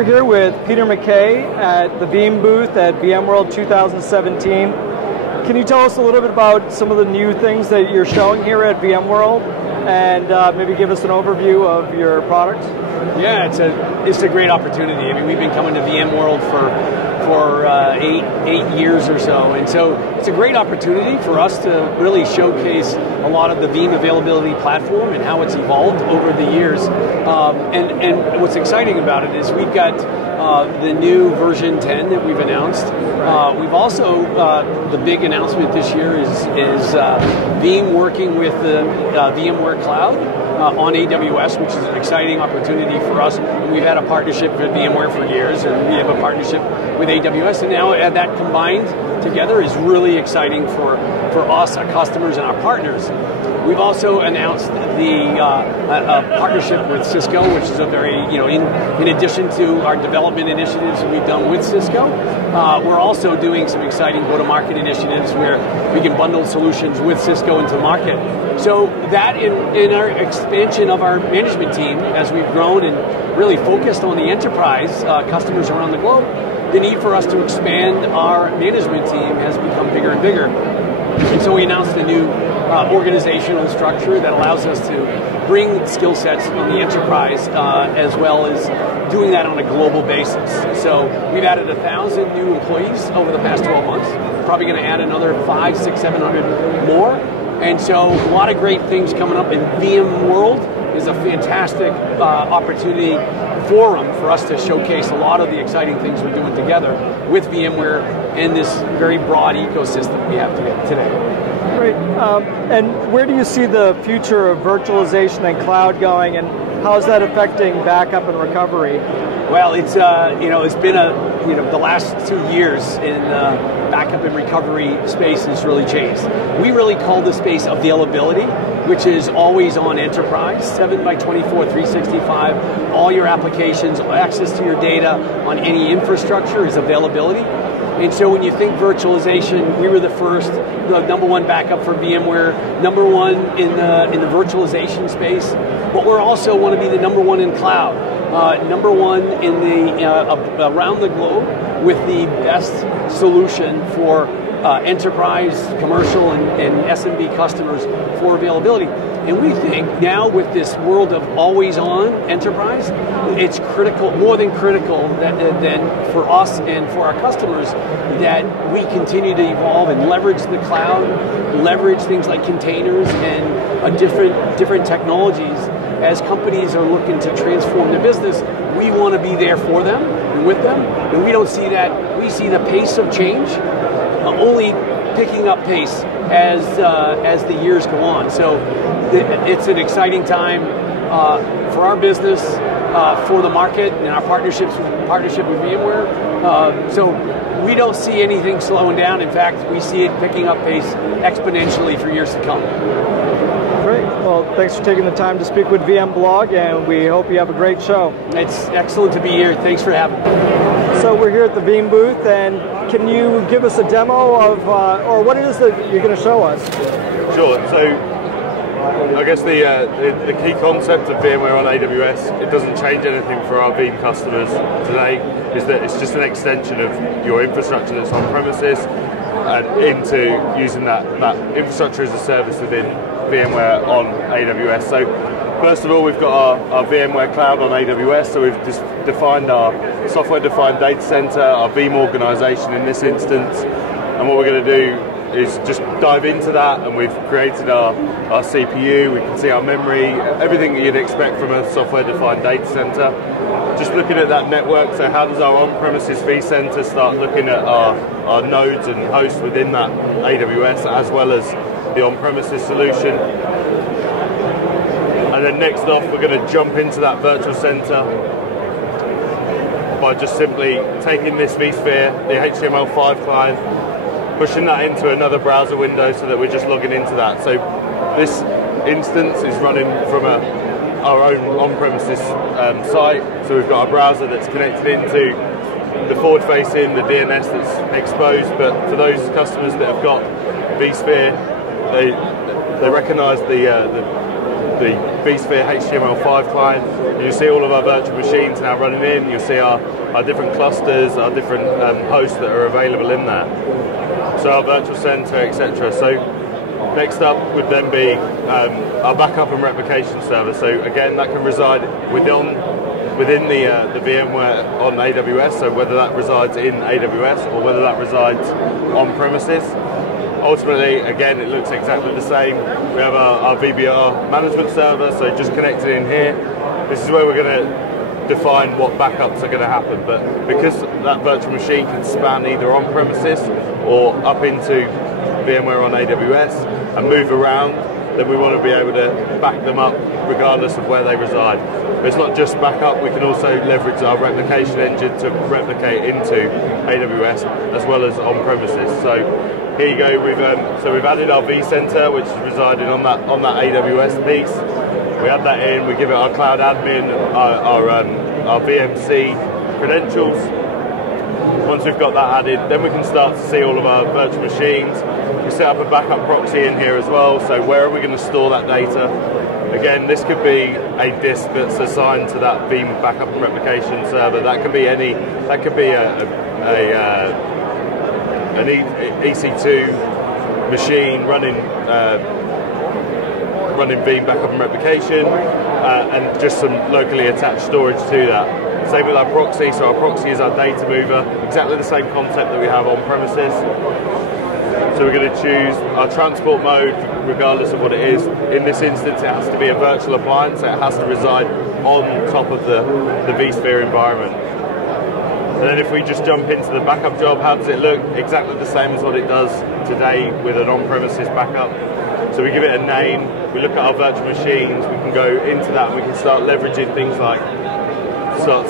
we're here with Peter McKay at the Veeam booth at VMworld 2017. Can you tell us a little bit about some of the new things that you're showing here at VMworld, and maybe give us an overview of your product? Yeah, it's a great opportunity. I mean, we've been coming to VMworld for 8 years or so, and so it's a great opportunity for us to really showcase a lot of the Veeam Availability platform and how it's evolved over the years. And what's exciting about it is we've got the new version 10 that we've announced. We've also, the big announcement this year is Veeam working with the VMware Cloud on AWS, which is an exciting opportunity for us. And we've had a partnership with VMware for years, and we have a partnership with AWS, and now that combined together is really exciting for us, our customers, and our partners. We've also announced the partnership with Cisco, which is a very, in addition to our development initiatives that we've done with Cisco, we're also doing some exciting go-to-market initiatives where we can bundle solutions with Cisco into market. So that in our expansion of our management team, as we've grown and really focused on the enterprise customers around the globe, the need for us to expand our management team has become bigger and bigger. And so we announced a new organizational structure that allows us to bring skill sets on the enterprise as well as doing that on a global basis. So we've added 1,000 new employees over the past 12 months. Probably going to add another 500, 600, 700 more. And so a lot of great things coming up, and VMworld is a fantastic opportunity forum for us to showcase a lot of the exciting things we're doing together with VMware and this very broad ecosystem we have today. Great. And where do you see the future of virtualization and cloud going, and how is that affecting backup and recovery? Well, it's it's been the last 2 years in backup and recovery space has really changed. We really call this space availability, which is always on enterprise, 7 by 24, 365. All your applications, access to your data on any infrastructure is availability. And so when you think virtualization, we were the number one backup for VMware, number one in the virtualization space, but we're also want to be the number one in cloud, number one in the around the globe with the best solution for enterprise, commercial, and SMB customers for availability. And we think now with this world of always-on enterprise, it's critical, more than critical, than for us and for our customers, that we continue to evolve and leverage the cloud, leverage things like containers and different technologies. As companies are looking to transform their business, we want to be there for them and with them. And we don't see that. We see the pace of change only picking up pace as the years go on. So it's an exciting time for our business, for the market, and our partnership with VMware. So we don't see anything slowing down. In fact, we see it picking up pace exponentially for years to come. Great. Well, thanks for taking the time to speak with VMblog, and we hope you have a great show. It's excellent to be here. Thanks for having me. So we're here at the Veeam booth, and can you give us a demo of, or what it is that you're going to show us? Sure. So I guess the key concept of VMware on AWS, it doesn't change anything for our Veeam customers today, is that it's just an extension of your infrastructure that's on premises and into using that infrastructure as a service within VMware on AWS. So first of all, we've got our VMware Cloud on AWS, so we've just defined our software-defined data center, our Veeam organization in this instance, and what we're going to do is just dive into that, and we've created our CPU, we can see our memory, everything that you'd expect from a software-defined data center. Just looking at that network, so how does our on-premises vCenter start looking at our nodes and hosts within that AWS, as well as the on-premises solution. And then next off, we're going to jump into that virtual center by just simply taking this vSphere, the HTML5 client, pushing that into another browser window so that we're just logging into that. So this instance is running from our own on-premises site. So we've got a browser that's connected into the forward-facing, the DNS that's exposed. But for those customers that have got vSphere, they recognise the the vSphere HTML5 client. You see all of our virtual machines now running in. You'll see our different clusters, our different hosts that are available in there. So our virtual center, etc. So next up would then be our backup and replication server. So again, that can reside within the VMware on AWS. So whether that resides in AWS or whether that resides on premises. Ultimately, again, it looks exactly the same. We have our VBR management server, so just connected in here. This is where we're going to define what backups are going to happen. But because that virtual machine can span either on premises or up into VMware on AWS and move around, then we want to be able to back them up regardless of where they reside. But it's not just backup, we can also leverage our replication engine to replicate into AWS as well as on premises. So here you go, we've added our vCenter, which is residing on that AWS piece. We add that in, we give it our cloud admin, our VMC credentials. Once we've got that added, then we can start to see all of our virtual machines. We set up a backup proxy in here as well, so where are we going to store that data? Again, this could be a disk that's assigned to that Veeam backup and replication server. That could be an EC2 machine running Veeam backup and replication, and just some locally attached storage to that. Same with our proxy, so our proxy is our data mover, exactly the same concept that we have on premises. So we're going to choose our transport mode, regardless of what it is. In this instance, it has to be a virtual appliance, so it has to reside on top of the vSphere environment. And then if we just jump into the backup job, how does it look? Exactly the same as what it does today with an on-premises backup. So we give it a name, we look at our virtual machines, we can go into that and we can start leveraging things like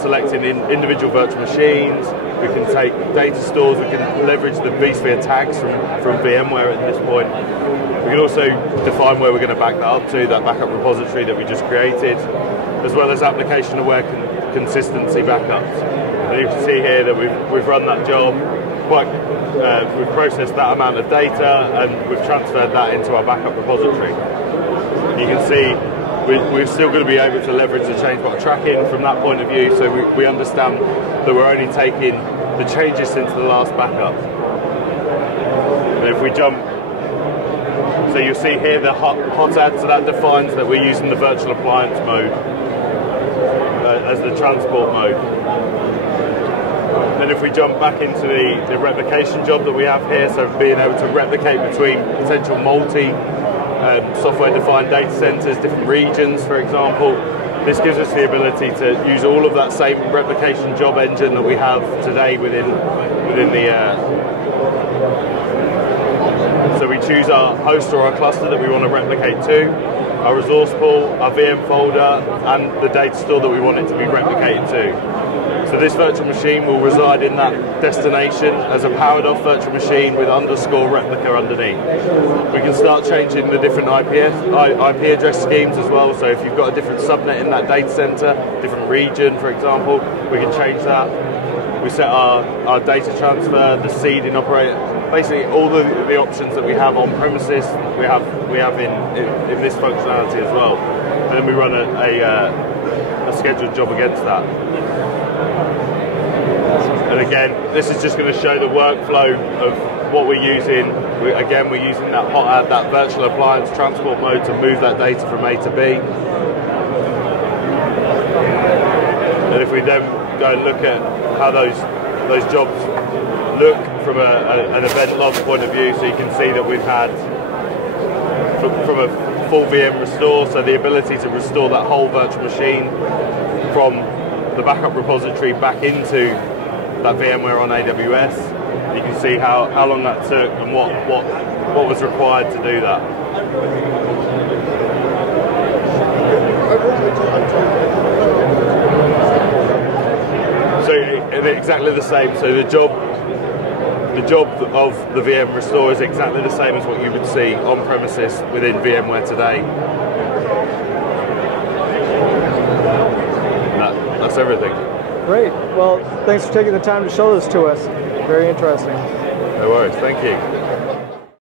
selecting individual virtual machines, we can take data stores, we can leverage the vSphere tags from VMware at this point. We can also define where we're going to back that up to, that backup repository that we just created, as well as application-aware consistency backups. And you can see here that we've run that job, we've processed that amount of data and we've transferred that into our backup repository. You can see we're still going to be able to leverage the change bot tracking from that point of view, so we understand that we're only taking the changes since the last backup. And if we jump, so you'll see here the hot add, so that defines that we're using the virtual appliance mode as the transport mode. Then if we jump back into the replication job that we have here, so being able to replicate between potential software-defined data centers, different regions, for example. This gives us the ability to use all of that same replication job engine that we have today within the. So we choose our host or our cluster that we want to replicate to, our resource pool, our VM folder, and the data store that we want it to be replicated to. So this virtual machine will reside in that destination as a powered off virtual machine with _replica underneath. We can start changing the different IP address schemes as well. So if you've got a different subnet in that data center, different region, for example, we can change that. We set our data transfer, the seeding operator, basically all the options that we have on premises, we have in this functionality as well. And then we run a scheduled job against that. And again, this is just going to show the workflow of what we're using. We're using that hot add, that virtual appliance transport mode to move that data from A to B. And if we then go and look at how those jobs look from an event log point of view, so you can see that we've had from a full VM restore, so the ability to restore that whole virtual machine from the backup repository back into that VMware on AWS. You can see how long that took and what was required to do that. So exactly the same. So the job of the VM restore is exactly the same as what you would see on premises within VMware today. That's everything. Great. Well, thanks for taking the time to show this to us. Very interesting. No worries. Thank you.